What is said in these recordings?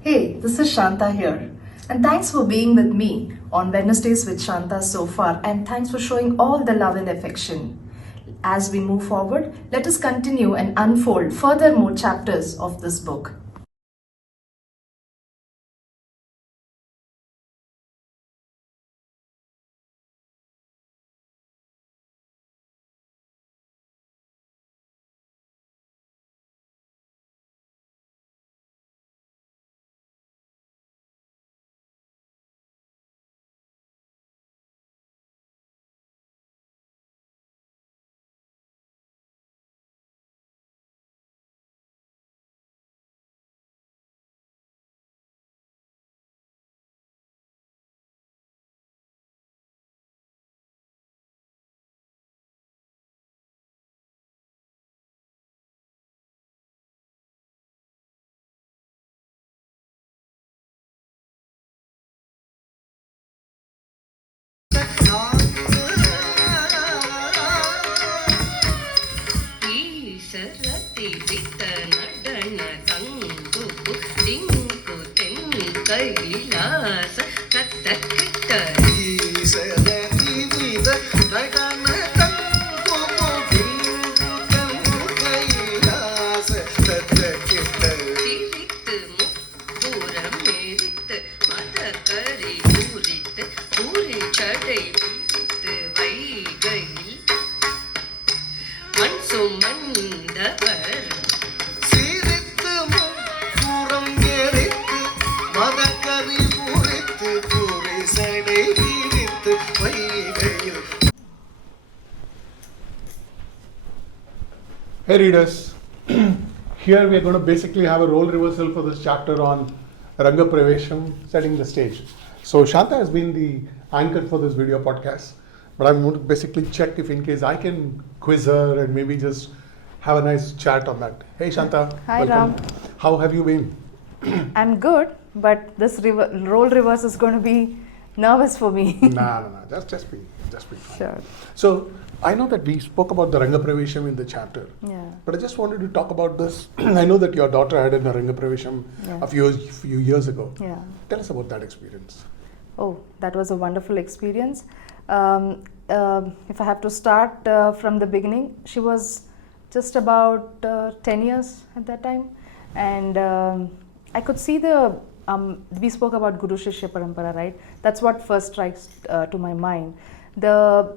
Hey, this is Shantha here. And thanks for being with me on Wednesdays with Shantha so far. And thanks for showing all the love and affection. As we move forward, let us continue and unfold further more chapters of this book. Hey readers, here we are going to basically have a role reversal for this chapter on Rangapravesham, setting the stage. So Shantha has been the anchor for this video podcast, but I'm going to basically check if in case I can quiz her and maybe just have a nice chat on that. Hey Shantha, Hi welcome. Ram. How have you been? I'm good, but this role reverse is going to be nervous for me. No, just be fine. Sure. So I know that we spoke about the Rangapravesham in the chapter, Yeah. but I just wanted to talk about this. I know that your daughter had a Rangapravesham Yeah. a few years ago. Yeah. Tell us about that experience. Oh, that was a wonderful experience. If I have to start from the beginning, she was just about 10 years at that time, and I could see we spoke about Guru Shishya Parampara, right? That's what first strikes to my mind. The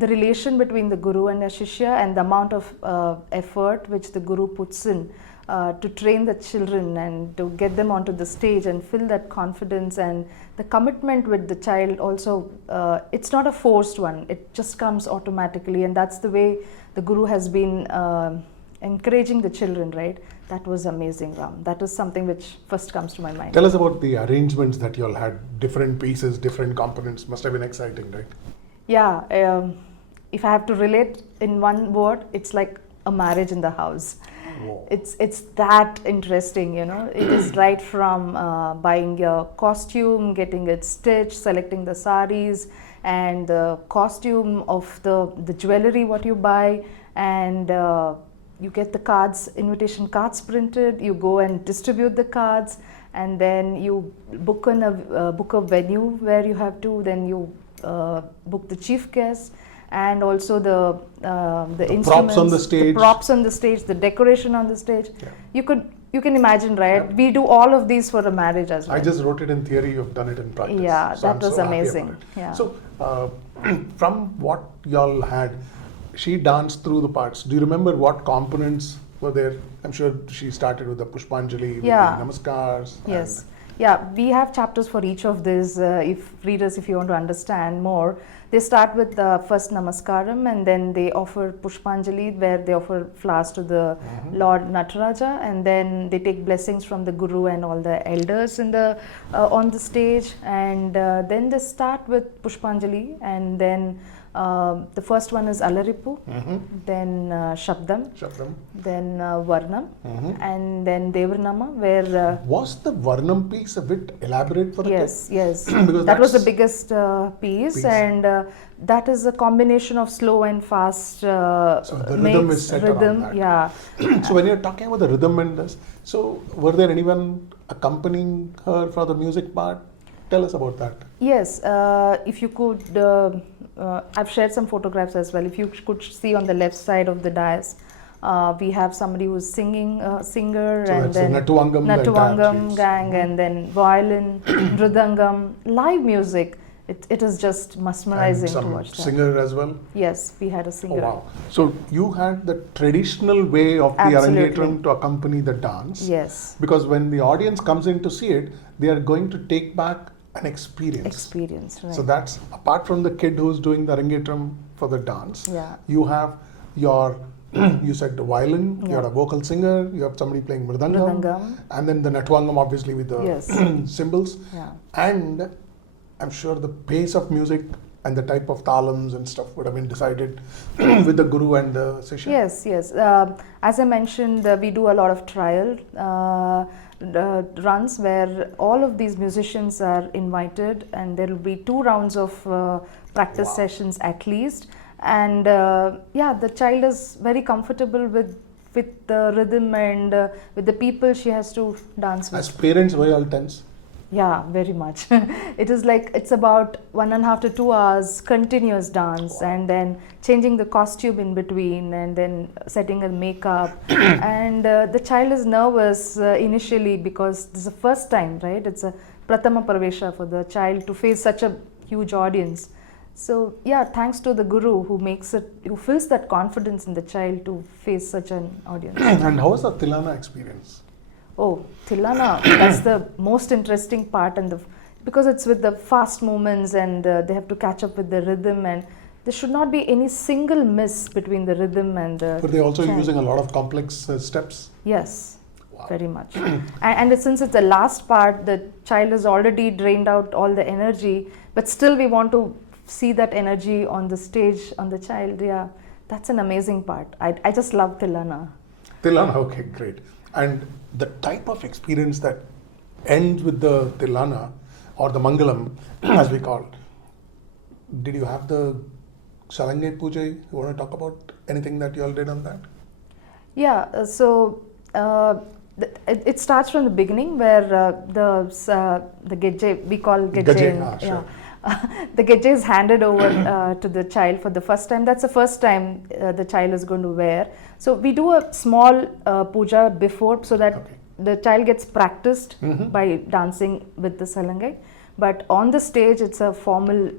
relation between the Guru and the Shishya, and the amount of effort which the Guru puts in to train the children and to get them onto the stage and fill that confidence, and the commitment with the child also, it's not a forced one, it just comes automatically, and that's the way the Guru has been encouraging the children, right? That was amazing, Ram. That was something which first comes to my mind. Tell us about the arrangements that you all had, different pieces, different components. Must have been exciting, right? Yeah, if I have to relate in one word, it's like a marriage in the house. Whoa. It's that interesting, you know. It is right from buying your costume, getting it stitched, selecting the saris, and the costume of the jewelry what you buy, and you get the cards, invitation cards printed. You go and distribute the cards, and then you book a venue where you have to. Then you book the chief guest, and also the instruments, props on the stage. the props on the stage, the decoration on the stage. Yeah. You can imagine, right? Yeah. We do all of these for a marriage as well. I just wrote it in theory. You've done it in practice. Yeah, so that I'm was so happy amazing. about it. Yeah. So, from what y'all had, she danced through the parts. Do you remember what components were there? I'm sure she started with the Pushpanjali, with Yeah. the Namaskars. Yes. Yeah, we have chapters for each of these. If you want to understand more, they start with the first Namaskaram, and then they offer Pushpanjali, where they offer flowers to the Lord Nataraja, and then they take blessings from the Guru and all the elders in on the stage, and then they start with Pushpanjali, and then The first one is Alaripu, then Shabdam, then Varnam, and then Devranama, where was the Varnam piece a bit elaborate for the yes, kids? Yes, Because that was the biggest piece, and that is a combination of slow and fast. So the rhythm is set around that. Yeah. So when you're talking about the rhythm in this, so were there anyone accompanying her for the music part? Tell us about that. Yes, if you could, I've shared some photographs as well. If you could see on the left side of the dais, we have somebody who's singing, singer, So and then Natuvangam gang, and then violin, mridangam, live music. It is just mesmerizing to watch that. Singer as well? Yes, we had a singer. Oh, wow. So you had the traditional way of the Arangetram to accompany the dance. Yes. Because when the audience comes in to see it, they are going to take back an experience. Right. So that's apart from the kid who's doing the Arangetram for the dance. Yeah. You have your, you said the violin, you have a vocal singer, you have somebody playing mridangam, and then the Natuvangam obviously with the cymbals. Yeah. And I'm sure the pace of music and the type of talams and stuff would have been decided with the guru and the session. Yes. As I mentioned, we do a lot of trial runs where all of these musicians are invited, and there will be 2 rounds of practice sessions at least. And the child is very comfortable with the rhythm and with the people she has to dance with. As parents, were you all tense? Yeah, very much. It is like, it's about 1.5 to 2 hours continuous dance, and then changing the costume in between, and then setting a makeup. And the child is nervous initially because this is the first time, right? It's a Pratamapravesha for the child to face such a huge audience. So yeah, thanks to the guru who fills that confidence in the child to face such an audience. And how was the Tilana experience? Oh, Tilana, that's the most interesting part, and because it's with the fast movements, and they have to catch up with the rhythm, and there should not be any single miss between the rhythm and the But they're also chant. using a lot of complex steps? Yes, very much. And since it's the last part, the child has already drained out all the energy, but still we want to see that energy on the stage, on the child. Yeah, that's an amazing part. I just love Tilana. Tilana, okay, great. And the type of experience that ends with the Tilana or the Mangalam, as we call it. Did you have the Salangai Puja? You want to talk about anything that you all did on that? Yeah, so it starts from the beginning where the Gejje, we call Gejje. Sure. The Gejje is handed over to the child for the first time. That's the first time the child is going to wear. So we do a small puja before, so that the child gets practiced by dancing with the Salangai. But on the stage, it's a formal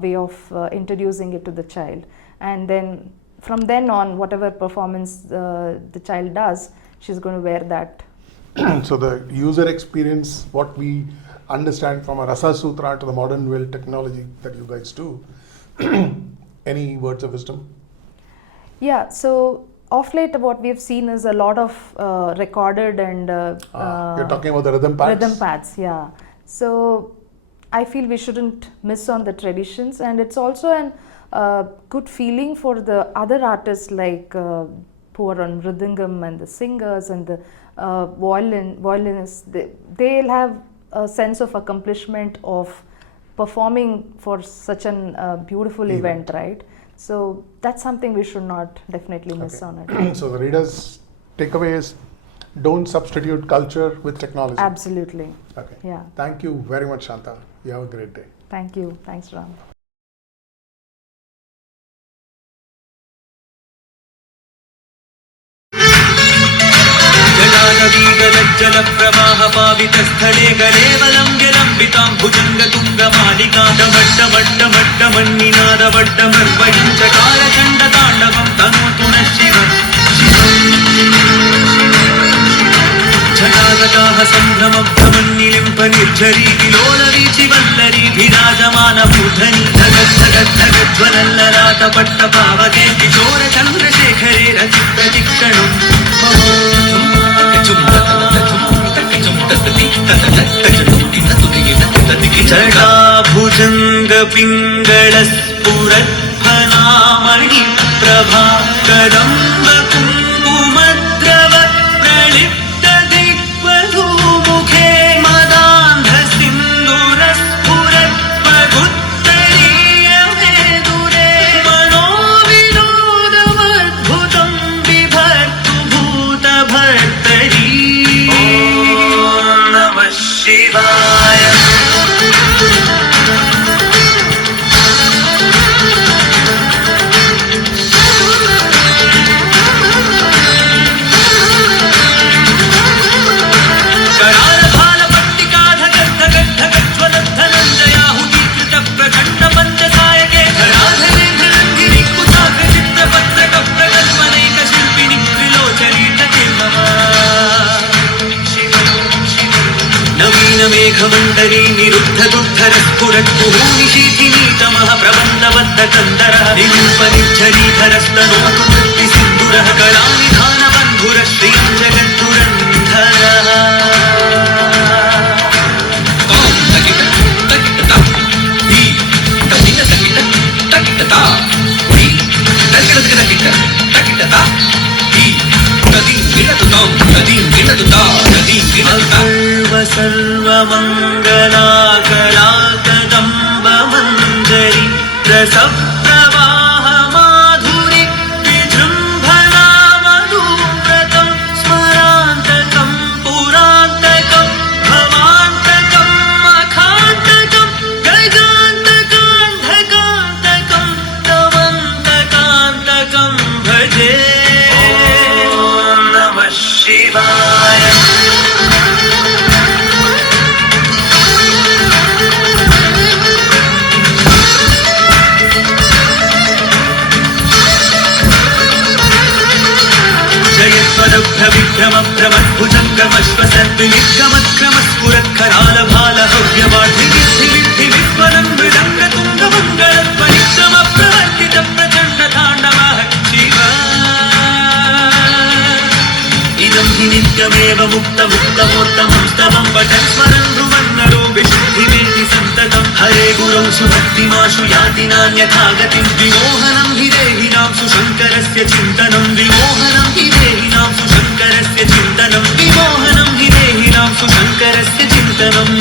way of introducing it to the child. And then from then on, whatever performance the child does, she's going to wear that. So the user experience, what we understand from a Rasa Sutra to the modern world technology that you guys do. Any words of wisdom? Yeah, so of late what we've seen is a lot of recorded and you're talking about the rhythm pads? Rhythm pads, yeah. So I feel we shouldn't miss on the traditions, and it's also an good feeling for the other artists like Puran, Mridangam, and the singers and the violinists. They'll have a sense of accomplishment of performing for such an beautiful event, right? So that's something we should not definitely miss on it. So the reader's takeaway is, don't substitute culture with technology. Absolutely. Okay. Yeah. Thank you very much, Shantha. You have a great day. Thank you. Thanks, Ram. जलप्रवाहपावितस्थले गलेवलं विलम्बितां भुजङ्गतुङ्गमालिकाटमट्टमट्टमट्टमन्निनादवट्टमर्वञ्चकारचण्डताण्डवं तनोतु नः शिवम् जनागताः सम्भ्रमभ्रमन्निलिम्प निर्झरीतिलोलवीचिवल्लरी विराजमानभूधनि धगद्धगद्धगज्ज्वलल्ललाटपट्टपावके किशोरचन्द्रशेखरे रचिप्रतिक्षणम् जटाभुजङ्गपिङ्गळस्फुरत्फल मेघमण्डली निरुद्धदुद्धरस्फुरत्कुहूनिशीथिनीतमः प्रबन्धबद्धकन्दरः निरूपनिच्छरीधरस्तनोतु वृत्तिसिन्धुरः कलानिधानबन्धुरः श्रियं जगद्धुरन्धरः सर्वमङ्गलाकलाकदम्बमञ्जरी रसप्रवाह माधुरी विजृम्भणा मधुव्रतं स्मरान्तकं पुरान्तकं भवान्तकं मखान्तकं गजान्तकान्धकान्तकं तवन्तकान्तकं भजे ॐ नमः शिवाय विक्रमक्रमस्फुरत्करालभालहव्यवाढ्विविद्धि मृदङ्गतुङ्गमङ्गलपरिक्रमप्रवर्तितप्रचण्डताण्डवः शिव इदं हि नित्यमेव मुक्तमुत्तमोत्तमं स्तवं पठन् स्मरन् ध्रुवन्नरो विशुद्धिमेति सन्ततं हरे गुरौ सुभक्तिमाशु याति नान्यथा गतिं विमोहनं हि देहिनां सुशङ्करस्य चिन्तनं विमोहनं हि देहिनां सुशङ्करस्य चिन्तनं विमोहनं हि देहिनां सुशङ्करस्य चिन्तनम्